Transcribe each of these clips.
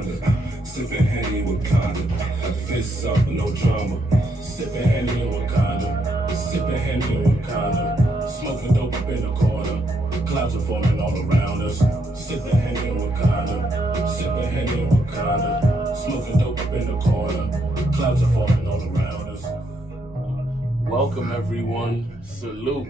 Wakanda. Sipping Henny Wakanda. Fists up, no drama. Sipping Henny in Wakanda. Sipping Henny in Wakanda. Smoking dope up in the corner. Clouds are forming all around us. Sipping Henny in Wakanda. Sipping Henny in Wakanda. Smoking dope up in the corner. Clouds are forming all around us. Welcome everyone. Salute.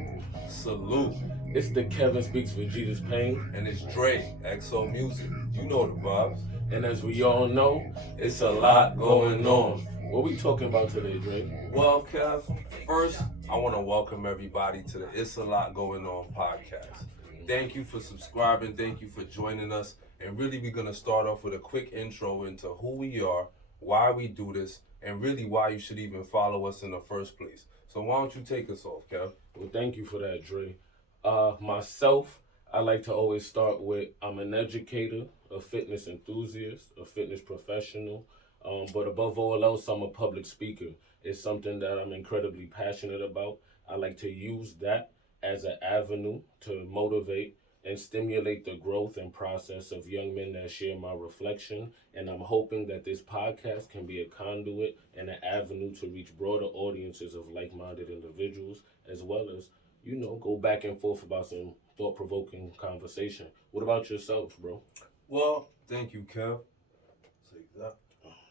Salute. It's the Kevin Speaks for Jesus Pain. And it's Dre, XO Music. You know the vibes. And as we all know, it's a lot going on. What we talking about today, Dre? Well, Kev, first, I want to welcome everybody to the It's a Lot Going On podcast. Thank you for subscribing. Thank you for joining us. And really, we're going to start off with a quick intro into who we are, why we do this, and really why you should even follow us in the first place. So why don't you take us off, Kev? Well, thank you for that, Dre. Myself, I like to always start with I'm an educator, a fitness enthusiast, a fitness professional, but above all else, I'm a public speaker. It's something that I'm incredibly passionate about. I like to use that as an avenue to motivate and stimulate the growth and process of young men that share my reflection. And I'm hoping that this podcast can be a conduit and an avenue to reach broader audiences of like-minded individuals, as well as, go back and forth about some thought-provoking conversation. What about yourself, bro? Well, thank you, Kev. Take that.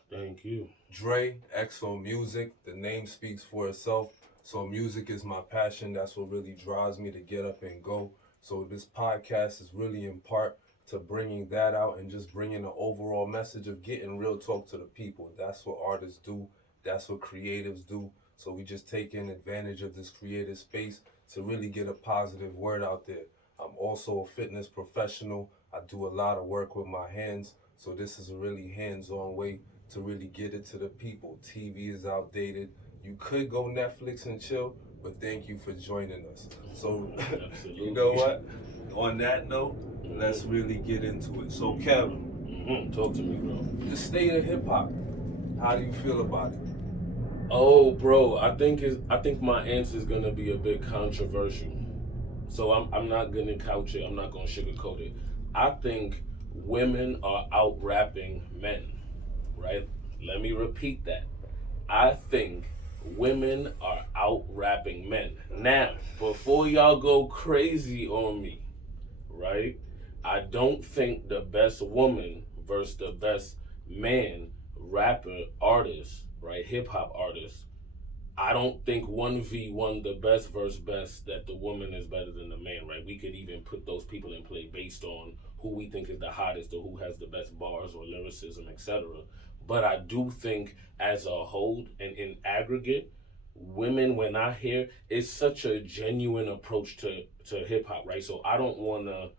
Thank you. Dre, XO Music. The name speaks for itself. So music is my passion. That's what really drives me to get up and go. So this podcast is really in part to bringing that out and just bringing an overall message of getting real talk to the people. That's what artists do. That's what creatives do. So we just taking advantage of this creative space to really get a positive word out there. I'm also a fitness professional. I do a lot of work with my hands. So this is a really hands-on way to really get it to the people. TV is outdated. You could go Netflix and chill, but thank you for joining us. So, you know what? On that note, let's really get into it. So, Kevin, Talk to me, bro. the state of hip hop. How do you feel about it? Oh, bro, I think my answer is gonna be a bit controversial. So I'm not gonna couch it. I'm not gonna sugarcoat it. I think women are out rapping men, right? Let me repeat that. I think women are out rapping men. Now, before y'all go crazy on me, right? I don't think the best woman versus the best man, rapper, artist, right? Hip hop artist. I don't think 1v1 the best versus best that the woman is better than the man, right? We could even put those people in play based on who we think is the hottest or who has the best bars or lyricism, etc. But I do think as a whole and in aggregate, women, when I hear, it's such a genuine approach to hip hop, right? So I don't want to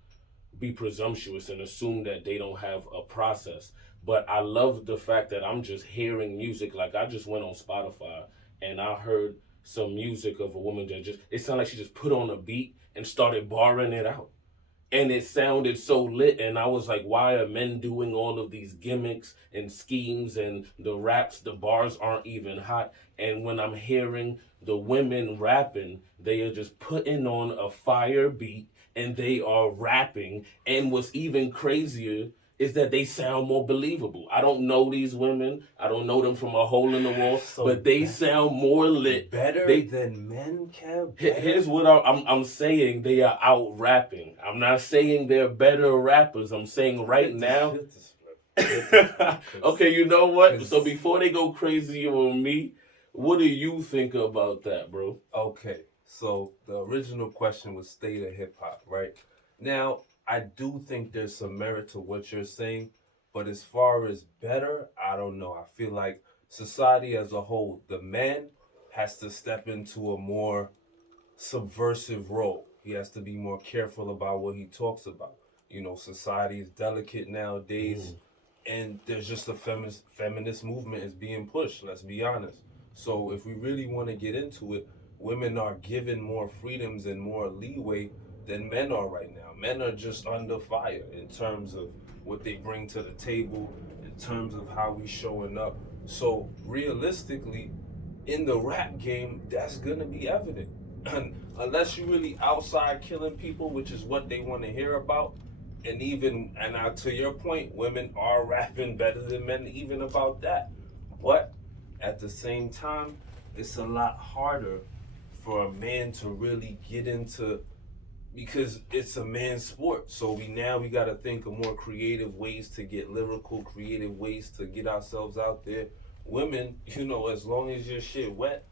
be presumptuous and assume that they don't have a process. But I love the fact that I'm just hearing music. Like I just went on Spotify and I heard some music of a woman that it sounded like she just put on a beat and started barring it out. And it sounded so lit, and I was like, why are men doing all of these gimmicks and schemes and the raps, the bars aren't even hot? And when I'm hearing the women rapping, they are just putting on a fire beat and they are rapping. And what's even crazier is that they sound more believable. I don't know these women. I don't know them from a hole in the wall, but they sound more lit. Better than men, Kev? Here's what I'm saying. They are out rapping. I'm not saying they're better rappers. I'm saying right now. Okay, you know what? So before they go crazy on me, what do you think about that, bro? Okay, so the original question was state of hip hop, right? Now, I do think there's some merit to what you're saying, but as far as better, I don't know. I feel like society as a whole, the man has to step into a more subversive role. He has to be more careful about what he talks about. Society is delicate nowadays, and there's just a feminist movement is being pushed, let's be honest. So if we really want to get into it, women are given more freedoms and more leeway than men are right now. Men are just under fire in terms of what they bring to the table, in terms of how we showing up. So realistically, in the rap game, that's gonna be evident. And unless you really outside killing people, which is what they want to hear about, And even to your point, women are rapping better than men, even about that. But at the same time, it's a lot harder for a man to really get into, because it's a man's sport. So we got to think of more creative ways to get lyrical, creative ways to get ourselves out there. Women, as long as your shit wet,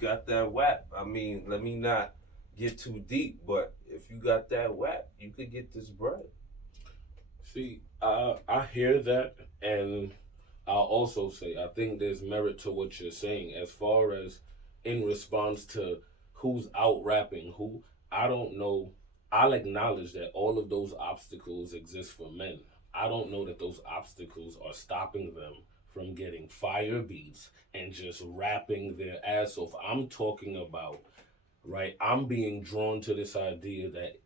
got that wet. I mean, let me not get too deep, but if you got that wet, you could get this bread. See, I hear that, and I'll also say I think there's merit to what you're saying as far as in response to who's out rapping who. I don't know. I'll acknowledge that all of those obstacles exist for men. I don't know that those obstacles are stopping them from getting fire beats and just rapping their ass off. I'm talking about, right? I'm being drawn to this idea that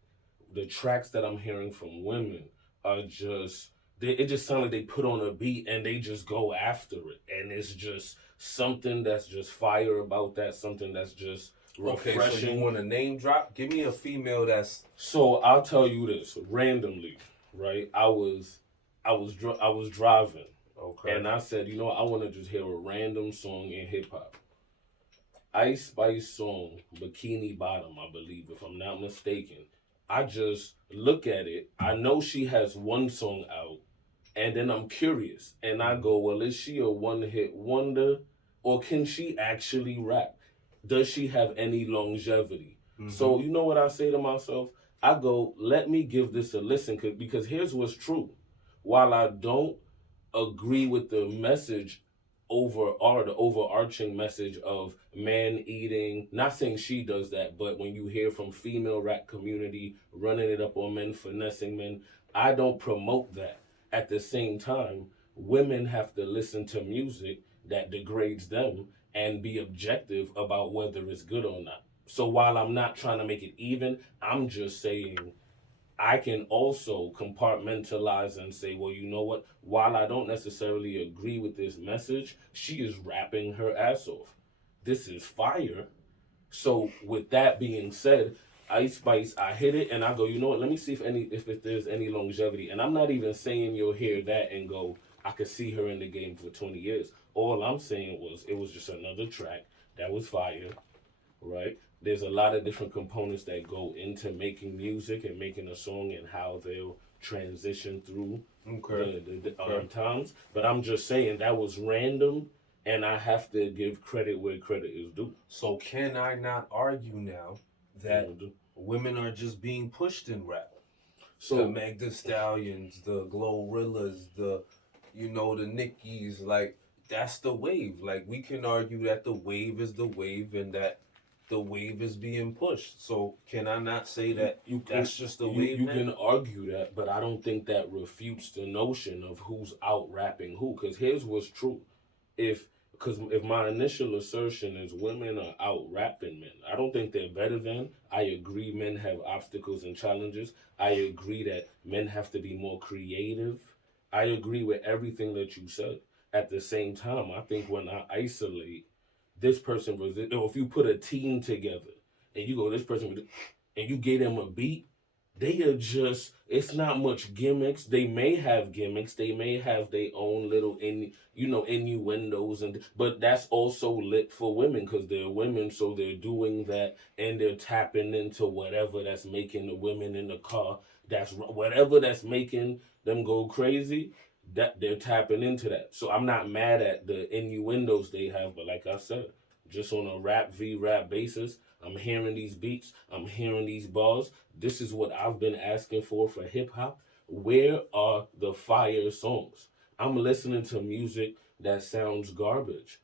the tracks that I'm hearing from women are just it just sounds like they put on a beat and they just go after it, and it's just something that's just fire about that, something that's just Okay, so you refreshing. want to name drop? Give me a female that's So I'll tell you this randomly, right? I was driving, okay. and I said, I want to just hear a random song in hip hop. Ice Spice song, Bikini Bottom, I believe, if I'm not mistaken. I just look at it. I know she has one song out, and then I'm curious. And I go, well, is she a one hit wonder, or can she actually rap? Does she have any longevity? Mm-hmm. So, you know what I say to myself? I go, let me give this a listen, because here's what's true. While I don't agree with the message the overarching message of man eating, not saying she does that, but when you hear from female rap community running it up on men, finessing men, I don't promote that. At the same time, women have to listen to music that degrades them and be objective about whether it's good or not. So while I'm not trying to make it even, I'm just saying I can also compartmentalize and say, well, you know what? While I don't necessarily agree with this message, she is rapping her ass off. This is fire. So with that being said, Ice Spice, I hit it and I go, you know what? Let me see if there's any longevity. And I'm not even saying you'll hear that and go, I could see her in the game for 20 years. All I'm saying was it was just another track that was fire, right? There's a lot of different components that go into making music and making a song and how they'll transition through Okay. the times. But I'm just saying that was random, and I have to give credit where credit is due. So can I not argue now that Mm-hmm. women are just being pushed in rap? The So Meg the Stallions, the Glorrillas, the Nickies, like that's the wave. Like we can argue that the wave is the wave and that the wave is being pushed. So can I not say that you can that's just the wave you now? can argue that, but I don't think that refutes the notion of who's out rapping who. Because here's what's true: if if my initial assertion is women are out rapping men, I don't think they're better than. I agree men have obstacles and challenges. I agree that men have to be more creative. I agree with everything that you said. At the same time, I think when I isolate this person was, or if you put a team together and you go this person and you gave them a beat, they are just, it's not much gimmicks. They may have gimmicks, they may have their own little innuendos, and but that's also lit for women because they're women, so they're doing that and they're tapping into whatever that's making the women in the car, that's whatever that's making them go crazy, that they're tapping into that. So I'm not mad at the innuendos they have, but like I said, just on a rap v rap basis, I'm hearing these beats, I'm hearing these bars. This is what I've been asking for hip hop. Where are the fire songs? I'm listening to music that sounds garbage.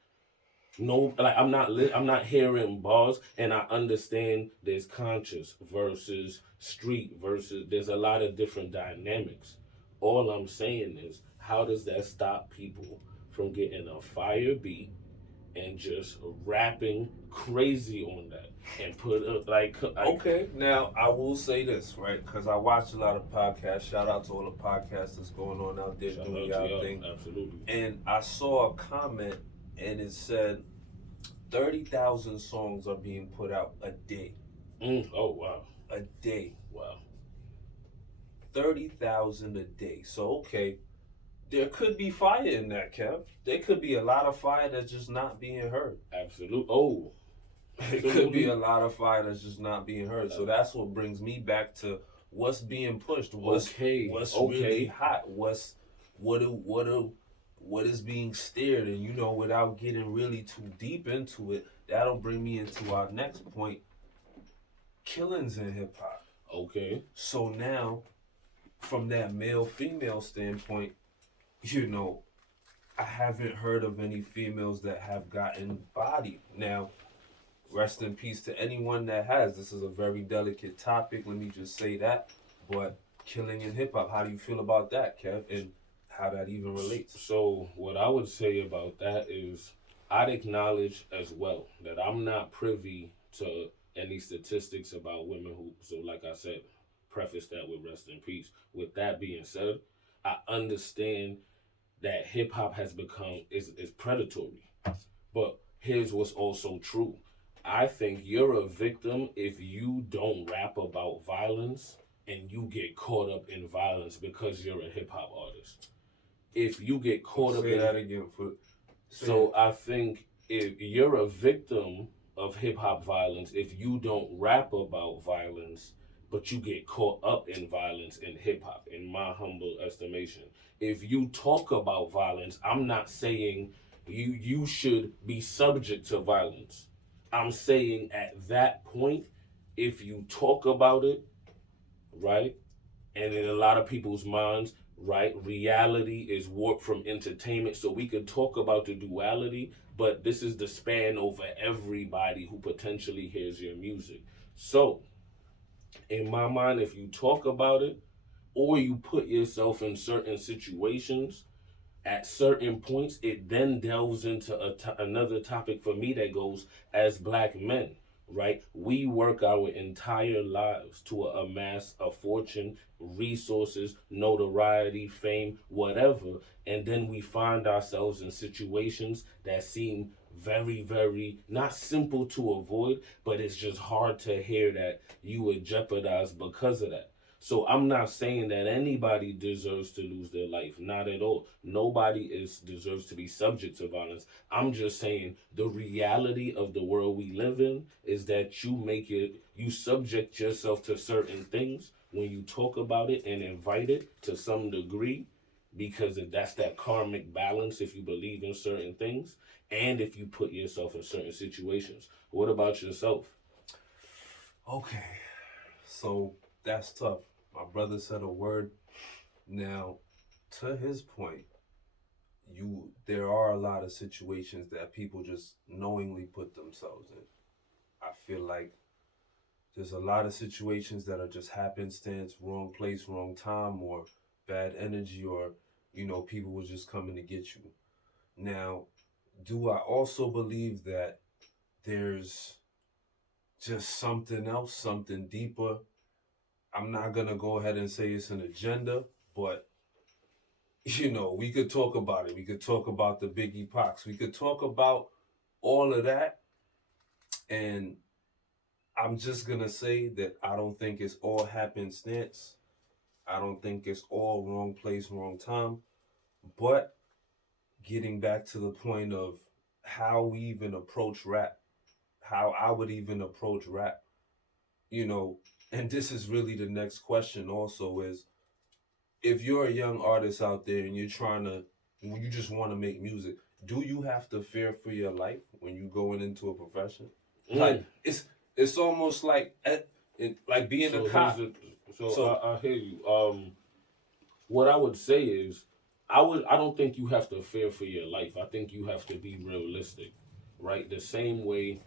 No, like I'm not hearing bars, and I understand there's conscious versus street versus there's a lot of different dynamics. All I'm saying is, how does that stop people from getting a fire beat and just rapping crazy on that and put like Okay, now I will say this, right? Because I watch a lot of podcasts. Shout out to all the podcasters going on out there shout doing out to y'all y'all, thing. absolutely. And I saw a comment and it said 30,000 songs are being put out a day. Oh wow, A day. wow. 30,000 a day. So okay, there could be fire in that, Kev. There could be a lot of fire that's just not being heard. Absolute. Oh, It could be a absolutely. lot of fire that's just not being heard. So that's what brings me back to what's being pushed, Okay. what's really Okay. hot, what is being steered, and without getting really too deep into it, that'll bring me into our next point: killings in hip hop. Okay. So now, from that male female standpoint, you know, I haven't heard of any females that have gotten bodied. Now, rest in peace to anyone that has. This is a very delicate topic. Let me just say that. But killing in hip hop, how do you feel about that, Kev? And how that even relates? So what I would say about that is I'd acknowledge as well that I'm not privy to any statistics about women who, so like I said, preface that with rest in peace. With that being said, I understand that hip hop has become is predatory. But here's what's also true. I think you're a victim if you don't rap about violence and you get caught up in violence because you're a hip hop artist. If you get caught up Say in that again. So I think if you're a victim of hip hop violence, if you don't rap about violence, but you get caught up in violence in hip hop, in my humble estimation. If you talk about violence, I'm not saying you should be subject to violence. I'm saying at that point, if you talk about it, right, and in a lot of people's minds, right, reality is warped from entertainment. So we could talk about the duality, but this is the span over everybody who potentially hears your music. So in my mind, if you talk about it or you put yourself in certain situations at certain points, it then delves into another topic for me that goes, as black men, right? We work our entire lives to amass a fortune, resources, notoriety, fame, whatever, and then we find ourselves in situations that seem very, very not simple to avoid, but it's just hard to hear that you would jeopardize because of that. So I'm not saying that anybody deserves to lose their life. Not at all. Nobody is deserves to be subject to violence. I'm just saying the reality of the world we live in is that you subject yourself to certain things when you talk about it and invite it to some degree because that's that karmic balance if you believe in certain things and if you put yourself in certain situations. What about yourself? Okay, so that's tough. My brother said a word. Now, to his point, there are a lot of situations that people just knowingly put themselves in. I feel like there's a lot of situations that are just happenstance, wrong place, wrong time, or bad energy, or people were just coming to get you. Now, do I also believe that there's just something else, something deeper? I'm not gonna go ahead and say it's an agenda, but we could talk about it. We could talk about the Biggie Pox. We could talk about all of that, and I'm just gonna say that I don't think it's all happenstance. I don't think it's all wrong place, wrong time. But getting back to the point of how we even approach rap, how I would even approach rap, you know, and this is really the next question also is if you're a young artist out there and you just want to make music, do you have to fear for your life when you going into a profession? Like Mm. it's almost like like being a So here's cop. the so So I hear you. What I would say is I don't think you have to fear for your life. I think you have to be realistic, right? The same way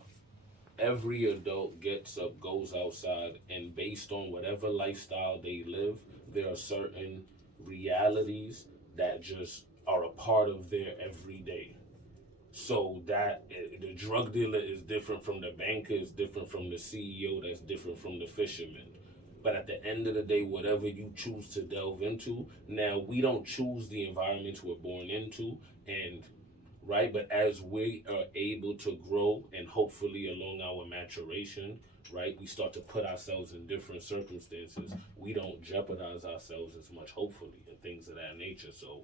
every adult gets up, goes outside, and based on whatever lifestyle they live, there are certain realities that just are a part of their everyday. So that the drug dealer is different from the banker, is different from the CEO, that's different from the fisherman. But at the end of the day, whatever you choose to delve into, now we don't choose the environments we're born into, and right? But as we are able to grow and hopefully along our maturation, right, we start to put ourselves in different circumstances. We don't jeopardize ourselves as much, hopefully, and things of that nature. So,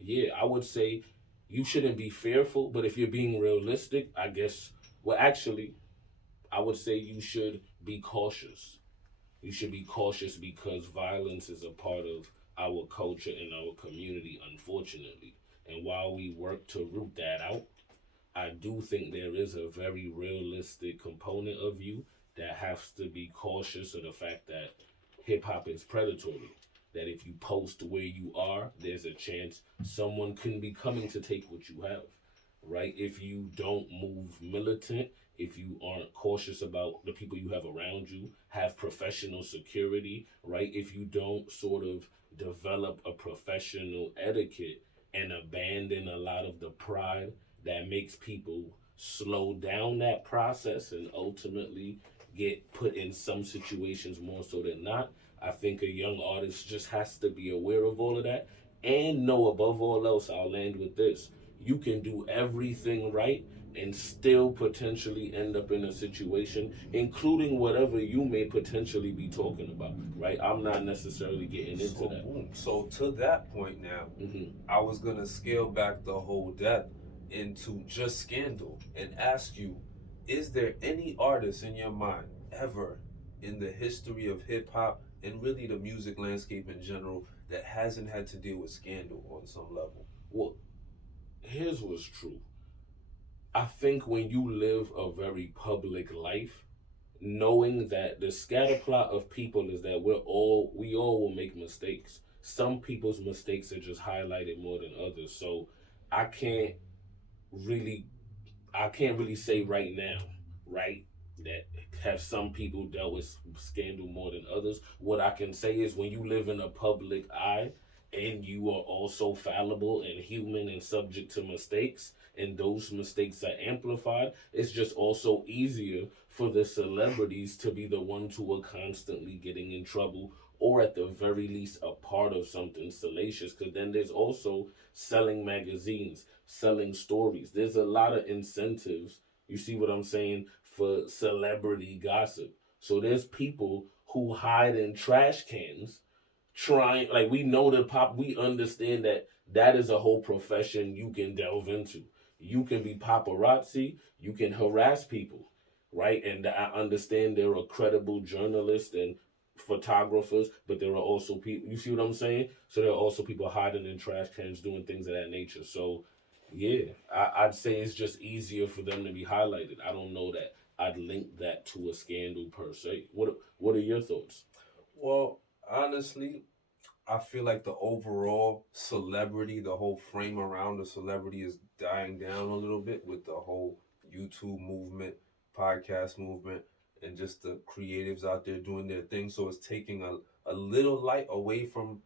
yeah, I would say you shouldn't be fearful, but if you're being realistic, I guess, well, actually, I would say you should be cautious. You should be cautious because violence is a part of our culture and our community, unfortunately. And while we work to root that out, I do think there is a very realistic component of you that has to be cautious of the fact that hip hop is predatory. That if you post where you are, there's a chance someone can be coming to take what you have, right? If you don't move militant, if you aren't cautious about the people you have around you, have professional security, right? If you don't sort of develop a professional etiquette and abandon a lot of the pride that makes people slow down that process and ultimately get put in some situations more so than not. I think a young artist just has to be aware of all of that and know above all else, I'll land with this. You can do everything right and still potentially end up in a situation, including whatever you may potentially be talking about, right? I'm not necessarily getting into So that. boom. So to that point now, Hmm. I was gonna scale back the whole depth into just Scandal and ask you, is there any artist in your mind ever in the history of hip hop and really the music landscape in general that hasn't had to deal with scandal on some level? Well, here's what's true. I think when you live a very public life, knowing that the scatter plot of people is that we all will make mistakes. Some people's mistakes are just highlighted more than others. So I can't really I can't really say right now, right, that have some people dealt with scandal more than others. What I can say is when you live in a public eye and you are also fallible and human and subject to mistakes, and those mistakes are amplified, it's just also easier for the celebrities to be the ones who are constantly getting in trouble or at the very least a part of something salacious, because then there's also selling magazines, selling stories. There's a lot of incentives, you see what I'm saying, for celebrity gossip. So there's people who hide in trash cans trying, like, we know the pop, we understand that that is a whole profession you can delve into. You can be paparazzi, you can harass people, right? And I understand there are credible journalists and photographers, but there are also people, you see what I'm saying? So there are also people hiding in trash cans doing things of that nature. So yeah, I'd say it's just easier for them to be highlighted. I don't know that I'd link that to a scandal per se. What are your thoughts? Well, honestly, I feel like the overall celebrity, the whole frame around the celebrity is dying down a little bit with the whole YouTube movement, podcast movement, and just the creatives out there doing their thing. So it's taking a little light away from,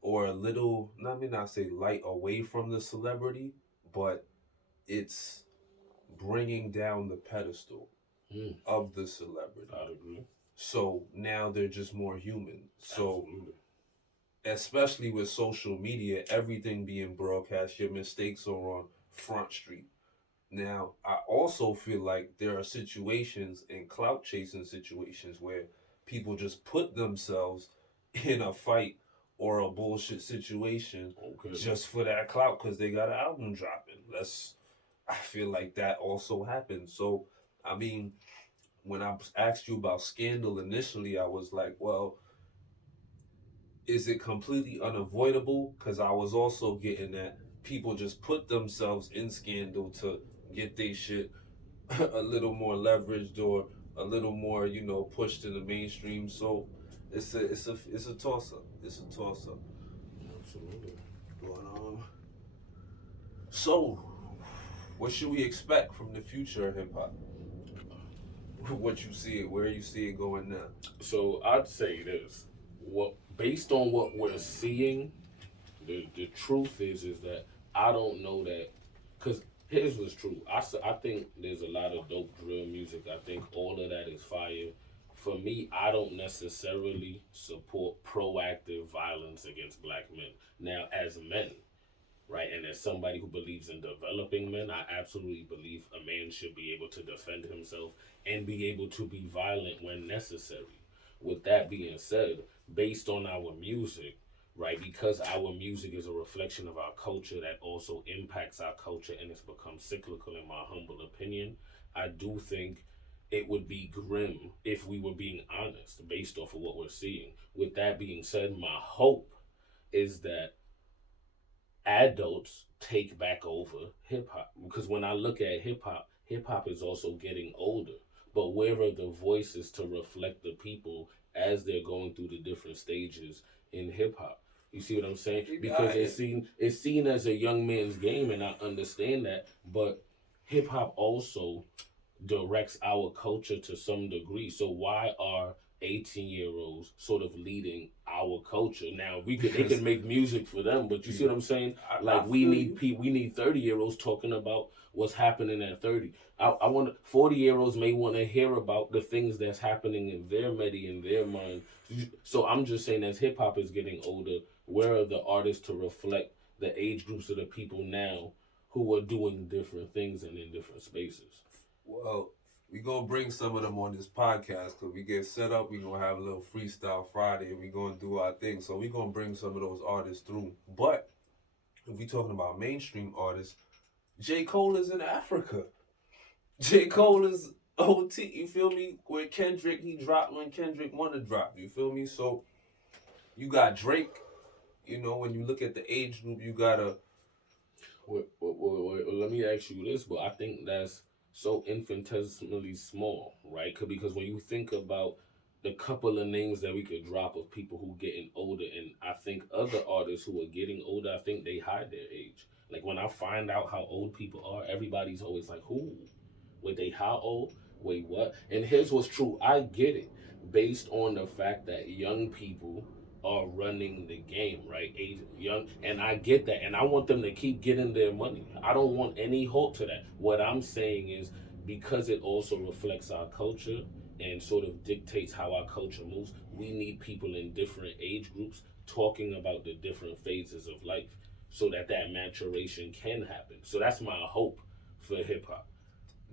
or a little, not me not say light away from the celebrity, but it's bringing down the pedestal Mm, of the celebrity. I'd agree. So now they're just more human. So Absolutely. especially with social media, everything being broadcast, your mistakes are on Front Street. Now, I also feel like there are situations and clout chasing situations where people just put themselves in a fight or a bullshit situation Okay. just for that clout because they got an album dropping. I feel like that also happens. So, I mean, when I asked you about Scandal initially, I was like, well, is it completely unavoidable? Because I was also getting that people just put themselves in Scandal to get their shit a little more leveraged or a little more, pushed in the mainstream. So it's a toss up. It's a toss up. Absolutely. But so what should we expect from the future of hip hop? What you see it, where you see it going now? So I'd say this: what based on what we're seeing, the truth is that I don't know that, because here's what's true. I think there's a lot of dope drill music. I think all of that is fire. For me, I don't necessarily support proactive violence against black men. Now, as men, right? And as somebody who believes in developing men, I absolutely believe a man should be able to defend himself and be able to be violent when necessary. With that being said, based on our music, right, because our music is a reflection of our culture that also impacts our culture and it's become cyclical, in my humble opinion, I do think it would be grim if we were being honest based off of what we're seeing. With that being said, my hope is that adults take back over hip hop, because when I look at hip hop is also getting older. But where are the voices to reflect the people as they're going through the different stages in hip hop? You see what I'm saying? You Because got it. it's seen as a young man's game, and I understand that. But hip hop also directs our culture to some degree. So why are 18-year-olds sort of leading our culture? Now we could they Because can make music for them, but you see what I'm saying? I Like feel you. we need 30-year-olds talking about what's happening at 30. I want 40-year-olds may want to hear about the things that's happening in their medi in their mind. So I'm just saying, as hip hop is getting older, where are the artists to reflect the age groups of the people now who are doing different things and in different spaces? Well, we gonna bring some of them on this podcast because we get set up. We gonna have a little freestyle Friday, and we gonna do our thing. So we gonna bring some of those artists through. But if we talking about mainstream artists, J. Cole is in Africa. J. Cole is OT. You feel me? Where Kendrick he dropped when Kendrick wanna drop. You feel me? So you got Drake. You know, when you look at the age group, you gotta. Let me ask you this, but I think that's so infinitesimally small, right? Because when you think about the couple of names that we could drop of people who getting older, and I think other artists who are getting older, I think they hide their age. Like when I find out how old people are, everybody's always like, "Who? Wait, they how old? Wait, what?" And here's what's true. I get it based on the fact that young people are running the game, right? Age young, and I get that, and I want them to keep getting their money. I don't want any halt to that. What I'm saying is, because it also reflects our culture and sort of dictates how our culture moves, we need people in different age groups talking about the different phases of life so that that maturation can happen. So that's my hope for hip hop.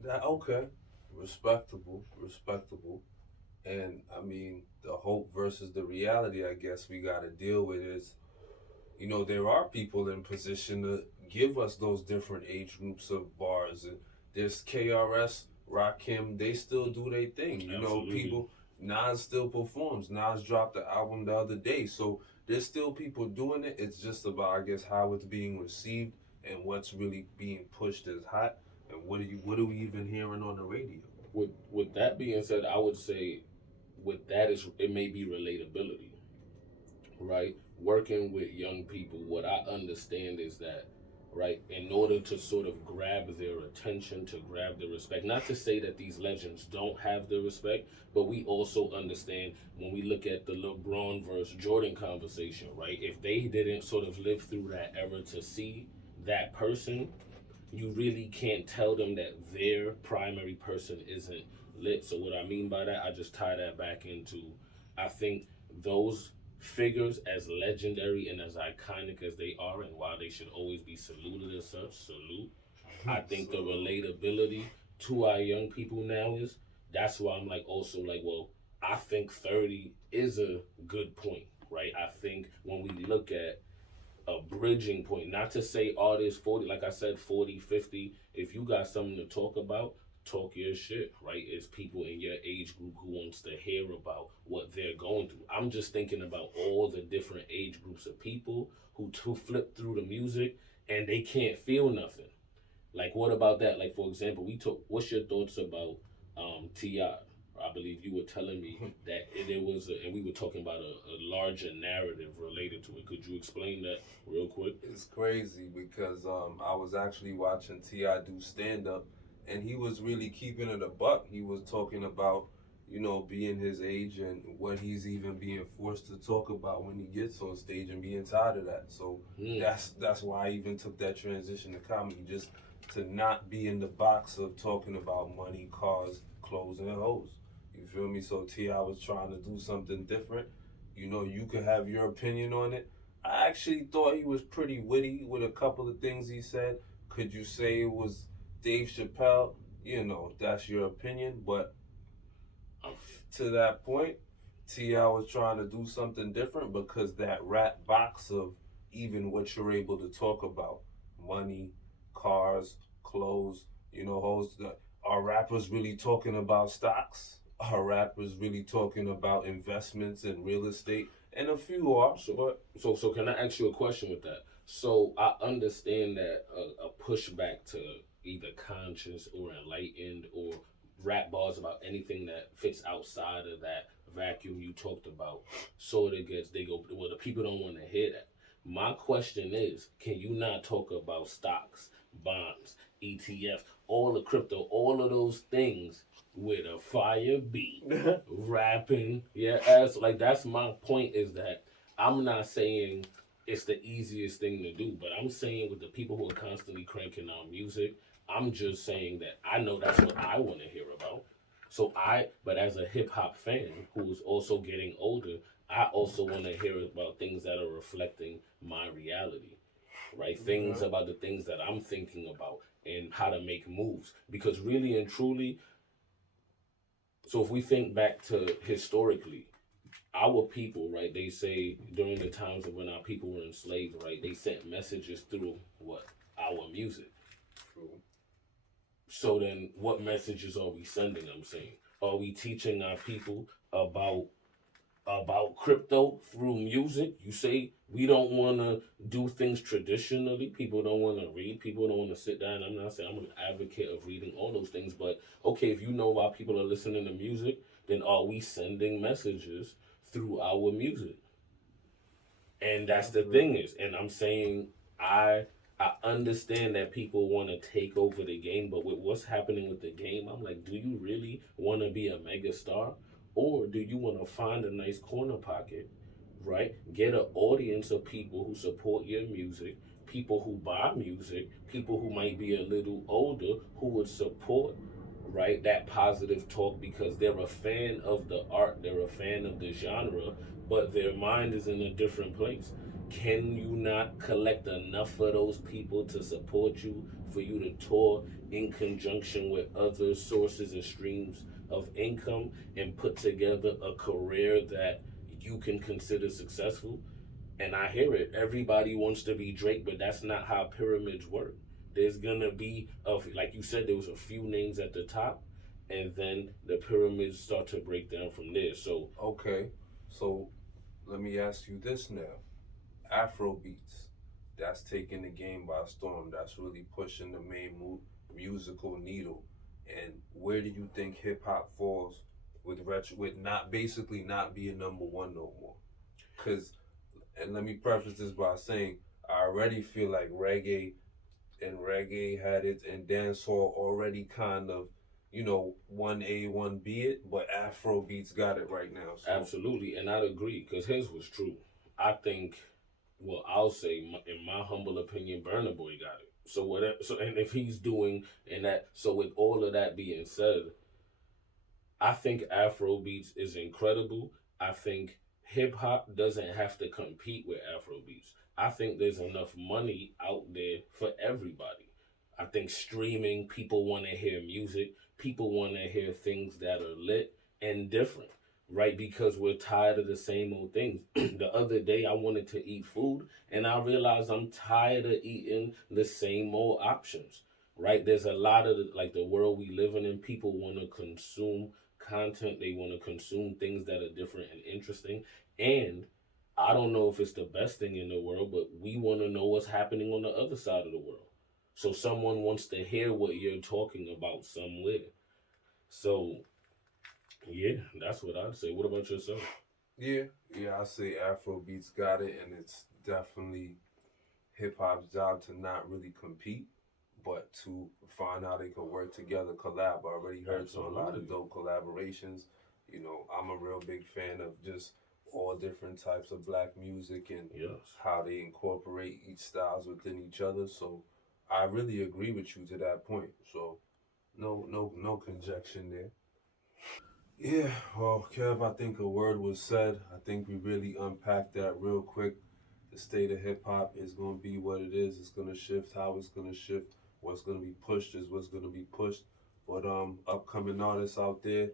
That okay, respectable, respectable. And I mean, the hope versus the reality, I guess we got to deal with is, you know, there are people in position to give us those different age groups of bars. And there's KRS, Rakim, they still do their thing. You know, Absolutely. people, Nas still performs. Nas dropped the album the other day. So there's still people doing it. It's just about, I guess, how it's being received and what's really being pushed as hot. And what are we even hearing on the radio? With that being said, I would say with that is it may be relatability, right? Working with young people, what I understand is that, right, in order to sort of grab their attention, to grab their respect, not to say that these legends don't have the respect, but we also understand when we look at the LeBron versus Jordan conversation, right? If they didn't sort of live through that era to see that person, you really can't tell them that their primary person isn't lit. So what I mean by that, I just tie that back into, I think those figures, as legendary and as iconic as they are, and while they should always be saluted as such, salute. I think the So relatability to our young people now is, that's why I'm like also like, well, I think 30 is a good point, right? I think when we look at a bridging point. Not to say artists 40, like I said, 40, 50. If you got something to talk about, talk your shit, right? It's people in your age group who wants to hear about what they're going through. I'm just thinking about all the different age groups of people who flip through the music and they can't feel nothing. Like, what about that? Like, for example, we took. What's your thoughts about Ti? I believe you were telling me that there was, and we were talking about a larger narrative related to it. Could you explain that real quick? it's crazy because I was actually watching Ti do stand up, and he was really keeping it a buck. He was talking about, you know, being his age and what he's even being forced to talk about when he gets on stage and being tired of that. So Mm, that's why I even took that transition to comedy, just to not be in the box of talking about money, cars, clothes, and hoes. You feel me? So Ti was trying to do something different. You know, you could have your opinion on it. I actually thought he was pretty witty with a couple of things he said. Could you say it was Dave Chappelle? You know, that's your opinion, but Um, to that point, T.I. was trying to do something different because that rat box of even what you're able to talk about money, cars, clothes, hoes. Are rappers really talking about stocks? Are rappers really talking about investments in real estate? And a few are, so, but so can I ask you a question with that? So I understand that a pushback to either conscious or enlightened or rap bars about anything that fits outside of that vacuum you talked about sort of gets, they go, well, the people don't want to hear that. My question is, can you not talk about stocks, bonds, ETFs, all the crypto, all of those things with a fire beat, rapping, yeah, as like that's my point is that I'm not saying it's the easiest thing to do, but I'm saying with the people who are constantly cranking out music, I'm just saying that I know that's what I want to hear about. But as a hip hop fan who's also getting older, I also want to hear about things that are reflecting my reality, right? Things okay. about the things that I'm thinking about and how to make moves. Because really and truly, so if we think back to historically, our people, right? They say during the times of when our people were enslaved, right? They sent messages through what? Our music. True. So then, what messages are we sending? I'm saying, are we teaching our people about crypto through music? You say we don't want to do things traditionally. People don't want to read. People don't want to sit down. I'm not saying I'm an advocate of reading all those things, but okay, if you know why people are listening to music, then are we sending messages through our music? And that's That's the real. thing is, and I'm saying I I understand that people want to take over the game, but with what's happening with the game, I'm like, do you really want to be a mega star, or do you want to find a nice corner pocket, right? Get an audience of people who support your music, people who buy music, people who might be a little older who would support, right, that positive talk because they're a fan of the art, they're a fan of the genre, but their mind is in a different place. Can you not collect enough of those people to support you for you to tour in conjunction with other sources and streams of income and put together a career that you can consider successful? And I hear it. Everybody wants to be Drake, but that's not how pyramids work. There's gonna be of like you said, there was a few names at the top, and then the pyramids start to break down from there. So Okay. So let me ask you this now. Afro beats. That's taking the game by storm. That's really pushing the main musical needle. And where do you think hip hop falls with not basically not being number one no more? Cause and let me preface this by saying I already feel like reggae had it and dancehall already kind of, 1A, 1B it, but Afro beats got it right now. So absolutely, and I'd agree because his was true. I think, well, I'll say in my humble opinion, Burna Boy got it. So whatever. So and if he's doing and that, so with all of that being said, I think Afro beats is incredible. I think hip hop doesn't have to compete with Afro beats. I think there's enough money out there for everybody. I think streaming, people want to hear music, people want to hear things that are lit and different, right? Because we're tired of the same old things. The other day, I wanted to eat food, and I realized I'm tired of eating the same old options, right? There's a lot of like the world we live in, and people want to consume content. They want to consume things that are different and interesting. And I don't know if it's the best thing in the world, but we want to know what's happening on the other side of the world. So someone wants to hear what you're talking about somewhere. So yeah, that's what I'd say. What about yourself? yeah, yeah, I say Afro beats got it, and it's definitely hip hop's job to not really compete, but to find how they could work together, collab. I already heard a lot of Absolutely. dope collaborations. I'm a real big fan of just all different types of black music and Yes. how they incorporate each styles within each other. So I really agree with you to that point. So no conjecture there. Yeah, well, Kev, I think a word was said. I think we really unpacked that real quick. The state of hip hop is gonna be what it is. It's gonna shift how it's gonna shift. What's gonna be pushed is what's gonna be pushed. But upcoming artists out there,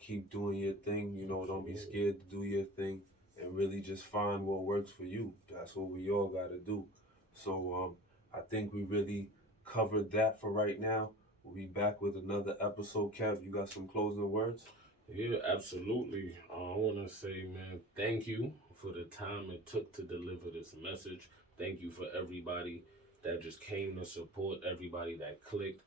keep doing your thing. You know, don't be scared to do your thing, and really just find what works for you. That's what we all gotta do. So I think we really covered that for right now. We'll be back with another episode. Kev, you got some closing words? Yeah, absolutely. I want to say, man, thank you for the time it took to deliver this message. Thank you for everybody that just came to support, everybody that clicked,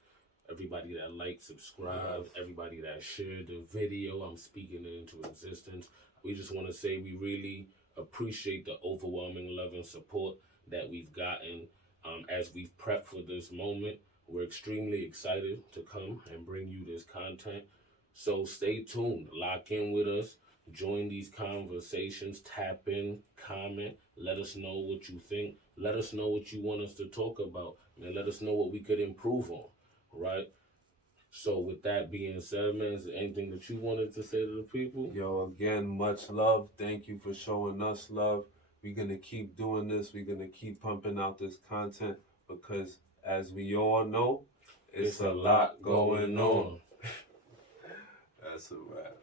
everybody that liked, subscribed, everybody that shared the video. I'm speaking it into existence. We just want to say we really appreciate the overwhelming love and support that we've gotten as we've prepped for this moment. We're extremely excited to come and bring you this content. So stay tuned, lock in with us, join these conversations, tap in, comment, let us know what you think, let us know what you want us to talk about, and let us know what we could improve on, right? So with that being said, man, is there anything that you wanted to say to the people? Yo, again, much love. Thank you for showing us love. We're going to keep doing this. We're going to keep pumping out this content because, as we all know, it's a lot going on. That's a wrap.